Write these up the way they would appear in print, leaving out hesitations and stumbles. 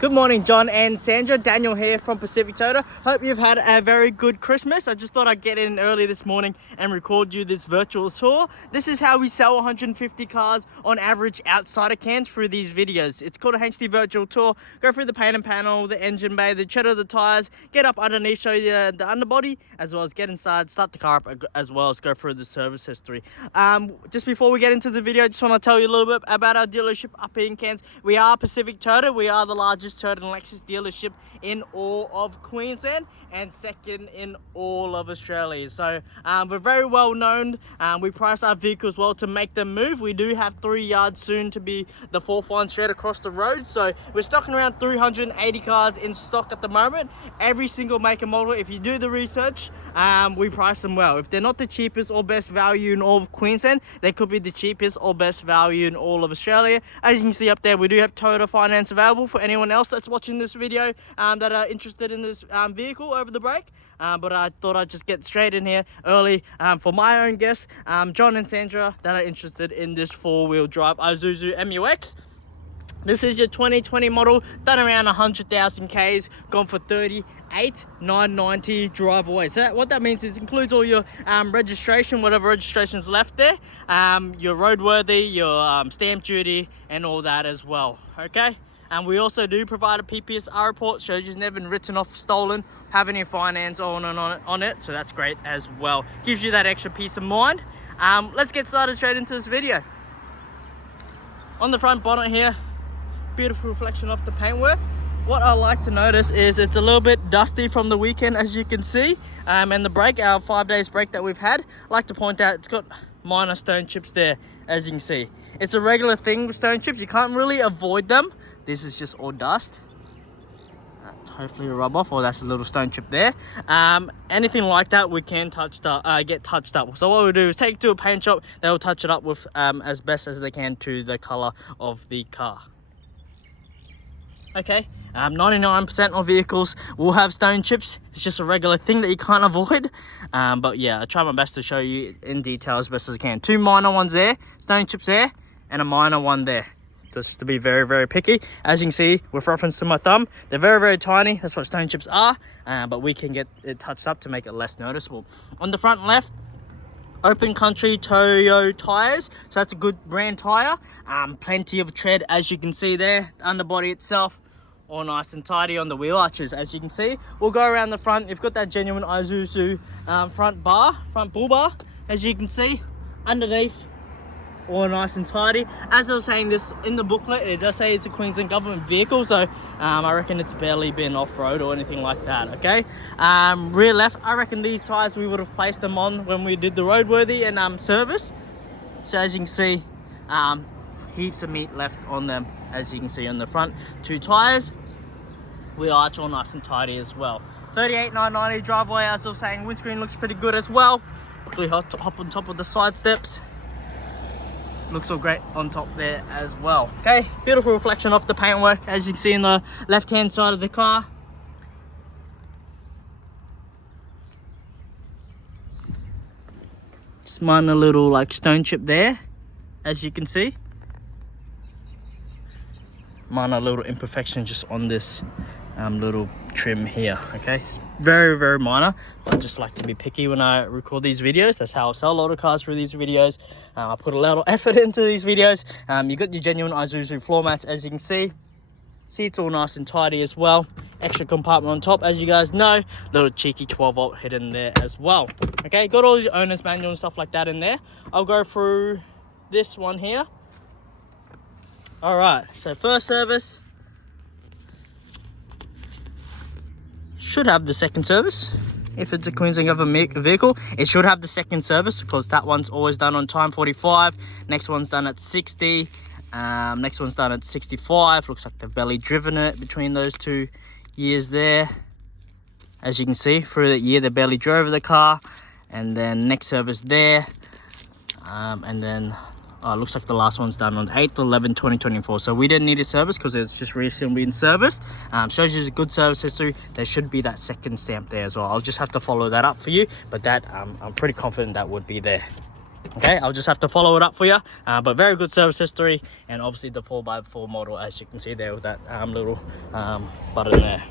Good morning, John and Sandra. Daniel here from Pacific Toyota. Hope you've had a very good Christmas. I just thought I'd get in early this morning and record you this virtual tour. This is how we sell 150 cars on average outside of Cairns through these videos. It's called a HD virtual tour. Go through the paint and panel, the engine bay, the tread of the tires, get up underneath, show you the underbody, as well as get inside, start the car up, as well as go through the service history. Just before we get into the video, I just want to tell you a little bit about our dealership up in Cairns. We are Pacific Toyota. We are the largest Toyota and Lexus dealership in all of Queensland and second in all of Australia. So we're very well known. We price our vehicles well to make them move. We do have 3 yards, soon to be the 4th one straight across the road. So we're stocking around 380 cars in stock at the moment. Every single make and model. If you do the research, we price them well. If they're not the cheapest or best value in all of Queensland, they could be the cheapest or best value in all of Australia. As you can see up there, we do have Toyota finance available for anyone else that's watching this video that are interested in this vehicle over the break. But I thought I'd just get straight in here early for my own guests, John and Sandra, that are interested in this 4-wheel drive Isuzu MUX. This is your 2020 model, done around 100,000 Ks, gone for 38,990 drive away. So what that means is it includes all your registration, whatever registration's left there, your roadworthy, your stamp duty, and all that as well. Okay. And we also do provide a PPSR report, shows you've never been written off, stolen, have any finance on it, so that's great as well. Gives you that extra peace of mind. Let's get started straight into this video. On the front bonnet here, beautiful reflection of the paintwork. What I like to notice is it's a little bit dusty from the weekend, as you can see, and the break, our 5 days break that we've had. I like to point out it's got minor stone chips there, as you can see. It's a regular thing with stone chips, you can't really avoid them. This is just all dust. Hopefully it'll rub off, or that's a little stone chip there. Anything like that we can get touched up. So what we'll do is take it to a paint shop. They'll touch it up with as best as they can to the color of the car. Okay, 99% of vehicles will have stone chips. It's just a regular thing that you can't avoid. But yeah, I try my best to show you in detail as best as I can. 2 minor ones there, stone chips there, and a minor one there. Just to be very, very picky. As you can see, with reference to my thumb, they're very, very tiny. That's what stone chips are. But we can get it touched up to make it less noticeable. On the front left, Open Country Toyo tires. So that's a good brand tire. Plenty of tread, as you can see there. The underbody itself, all nice and tidy on the wheel arches, as you can see. We'll go around the front. You've got that genuine Isuzu front bull bar, as you can see. Underneath, all nice and tidy. As I was saying, this in the booklet, it does say it's a Queensland government vehicle, so I reckon it's barely been off-road or anything like that. Okay, rear left, I reckon these tires we would have placed them on when we did the roadworthy and service. So as you can see, heaps of meat left on them. As you can see on the front 2 tires, wheel arch all nice and tidy as well. 38,990 driveway. As I was saying, windscreen looks pretty good as well. Quickly hop on top of the side steps. Looks all great on top there as well. Okay, beautiful reflection of the paintwork, as you can see in the left hand side of the car. Just minor little like stone chip there, as you can see. Minor little imperfection just on this little trim here. Okay, very, very minor, but I just like to be picky when I record these videos. That's how I sell a lot of cars through these videos. I put a lot of effort into these videos. You got your genuine Isuzu floor mats, as you can see. Seats all nice and tidy as well. Extra compartment on top, as you guys know. Little cheeky 12-volt hidden there as well. Okay, got all your owner's manual and stuff like that in there. I'll go through this one here. All right, so first service. Should have the second service. If it's a Queensland government vehicle, it should have the second service, because that one's always done on time 45. Next one's done at 60. Next one's done at 65. Looks like they've barely driven it between those 2 years there. As you can see, through that year they barely drove the car. And then next service there. And then looks like the last one's done on 8th 11 2024. So we didn't need a service because it's just recently been serviced. Shows you a good service history. There should be that second stamp there as well. I'll just have to follow that up for you, but that I'm pretty confident that would be there. Okay, I'll just have to follow it up for you, but very good service history, and obviously the 4x4 model, as you can see there with that little button there.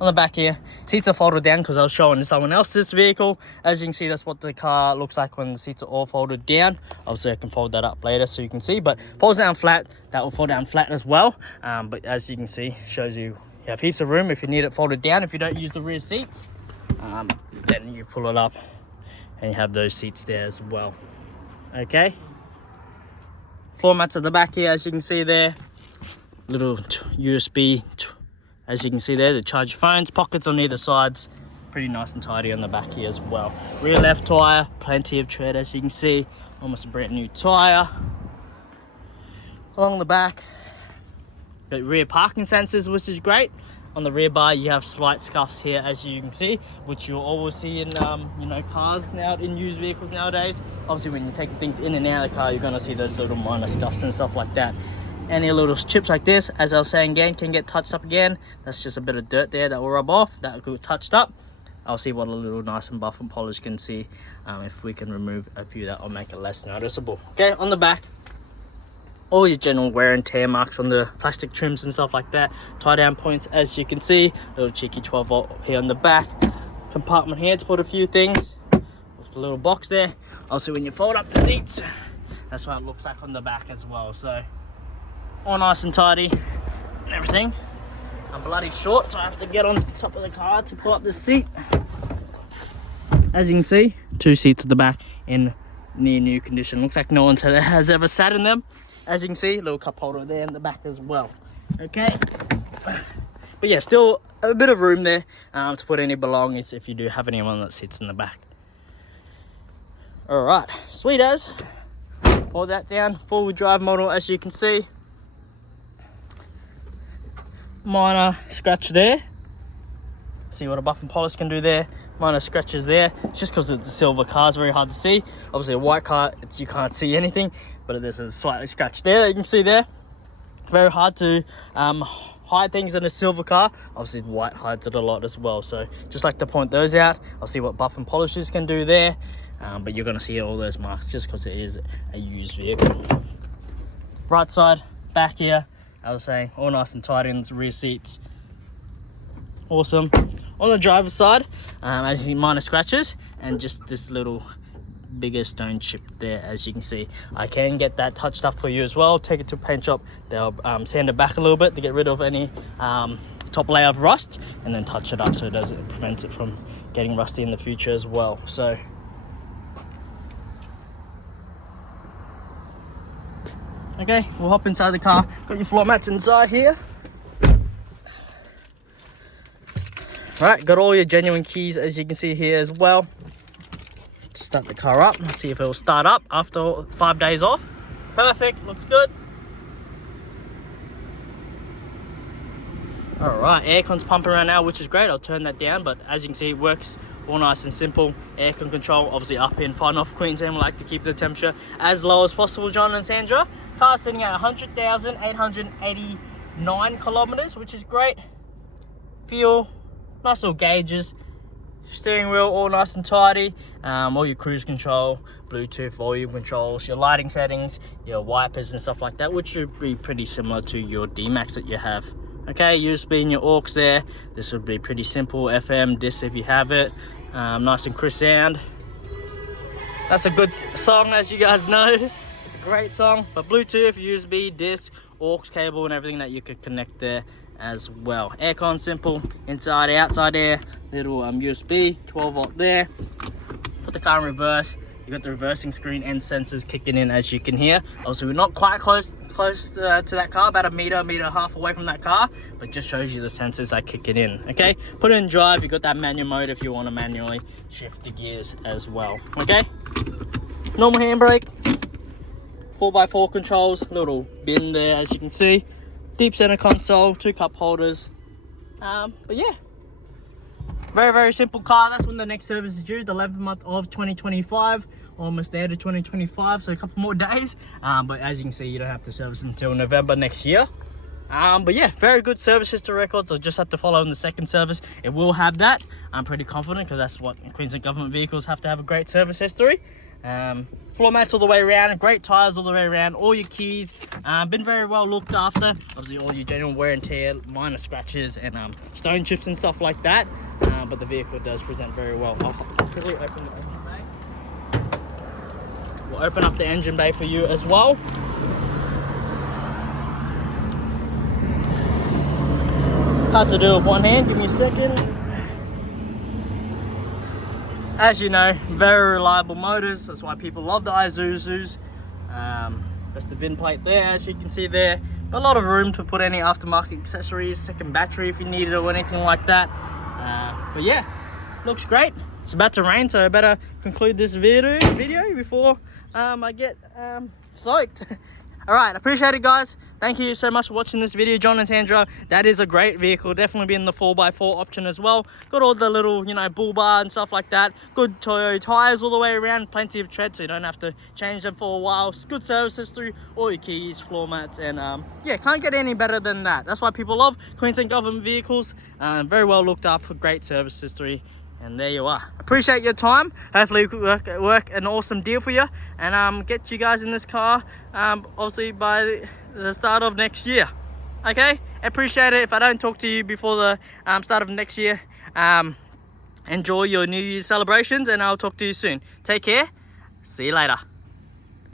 On the back here, seats are folded down because I was showing someone else this vehicle. As you can see, that's what the car looks like when the seats are all folded down. Obviously I can fold that up later so you can see, but falls down flat, that will fall down flat as well. But as you can see, shows you have heaps of room if you need it folded down. If you don't use the rear seats, then you pull it up and you have those seats there as well. Okay, floor mats at the back here, as you can see there, little USB, as you can see there, to charge your phones, pockets on either sides, pretty nice and tidy on the back here as well. Rear left tyre, plenty of tread, as you can see, almost a brand new tyre. Along the back, got rear parking sensors, which is great. On the rear bar, you have slight scuffs here, as you can see, which you'll always see in cars now, in used vehicles nowadays. Obviously, when you're taking things in and out of the car, you're gonna see those little minor scuffs and stuff like that. Any little chips like this, as I was saying again, can get touched up again. That's just a bit of dirt there that will rub off. That will get touched up. I'll see what a little nice and buff and polished can see. If we can remove a few, that will make it less noticeable. Okay, on the back, all your general wear and tear marks on the plastic trims and stuff like that. Tie down points, as you can see. Little cheeky 12 volt here on the back. Compartment here to put a few things. A little box there. Also, when you fold up the seats, that's what it looks like on the back as well. So all nice and tidy and everything. I'm bloody short, so I have to get on top of the car to pull up the seat. As you can see, 2 seats at the back in near new condition. Looks like no one has ever sat in them. As you can see, little cup holder there in the back as well. Okay, but yeah, still a bit of room there to put any belongings if you do have anyone that sits in the back. All right, sweet as. Pull that down, 4-wheel drive model, as you can see. Minor scratch there. See what a buff and polish can do there. Minor scratches there. It's just because it's a silver car, it's very hard to see. Obviously a white car, you can't see anything, but there's a slightly scratch there, you can see there. Very hard to hide things in a silver car. Obviously the white hides it a lot as well, so just like to point those out. I'll see what buff and polishes can do there, but you're going to see all those marks just because it is a used vehicle. Right side, back here, I was saying, all nice and tidy in the rear seats. Awesome. On the driver's side, as you see, minor scratches and just this little bigger stone chip there, as you can see. I can get that touched up for you as well. Take it to a paint shop. They'll sand it back a little bit to get rid of any top layer of rust, and then touch it up so it prevents it from getting rusty in the future as well. So okay, we'll hop inside the car. Got your floor mats inside here. Alright, got all your genuine keys, as you can see here as well. Start the car up and see if it will start up after 5 days off. Perfect, looks good. Alright, aircon's pumping right now, which is great. I'll turn that down, but as you can see, it works all nice and simple. Aircon control, obviously up in far north Queensland, we like to keep the temperature as low as possible, John and Sandra. Car sitting at 100,889 kilometers, which is great. Fuel, nice little gauges. Steering wheel all nice and tidy. All your cruise control, Bluetooth volume controls, your lighting settings, your wipers and stuff like that, which should be pretty similar to your D-Max that you have. Okay, USB in your aux there. This would be pretty simple. FM, disc if you have it. Nice and crisp sound. That's a good song, as you guys know. It's a great song. But Bluetooth, USB, disc, aux cable and everything that you could connect there as well. Aircon simple, inside, outside air, little USB, 12 volt there. Put the car in reverse. You got the reversing screen and sensors kicking in, as you can hear. Also, we're not quite close to that car, about a meter and a half away from that car, but just shows you the sensors are kicking in. Okay, put it in drive. You got that manual mode if you want to manually shift the gears as well. Okay, normal handbrake, 4x4 controls, little bin there, as you can see. Deep center console, 2 cup holders. But yeah, very, very simple car. That's when the next service is due, the 11th month of 2025. Almost there to 2025, so a couple more days. But as you can see, you don't have to service until November next year. But yeah, very good service history records. I just have to follow in the second service. It will have that. I'm pretty confident because that's what Queensland government vehicles have to have, a great service history. Floor mats all the way around, great tires all the way around, all your keys, been very well looked after. Obviously all your general wear and tear, minor scratches and stone chips and stuff like that, but the vehicle does present very well. I'll quickly open the engine bay. We'll open up the engine bay for you as well. Hard to do with one hand, give me a second. As you know, very reliable motors, that's why people love the Isuzus. That's the VIN plate there, as you can see there. But a lot of room to put any aftermarket accessories, second battery if you need it or anything like that. But yeah, looks great. It's about to rain, so I better conclude this video before I get soaked. Alright, appreciate it guys. Thank you so much for watching this video, John and Sandra. That is a great vehicle, definitely be in the 4x4 option as well. Got all the little, bull bar and stuff like that. Good Toyo tires all the way around, plenty of tread so you don't have to change them for a while. Good service history, all your keys, floor mats, and yeah, can't get any better than that. That's why people love Queensland government vehicles. Very well looked after, great service history. And there you are. Appreciate your time. Hopefully we work an awesome deal for you and get you guys in this car obviously by the start of next year. Okay, appreciate it. If I don't talk to you before the start of next year, enjoy your New Year's celebrations and I'll talk to you soon. Take care. See you later.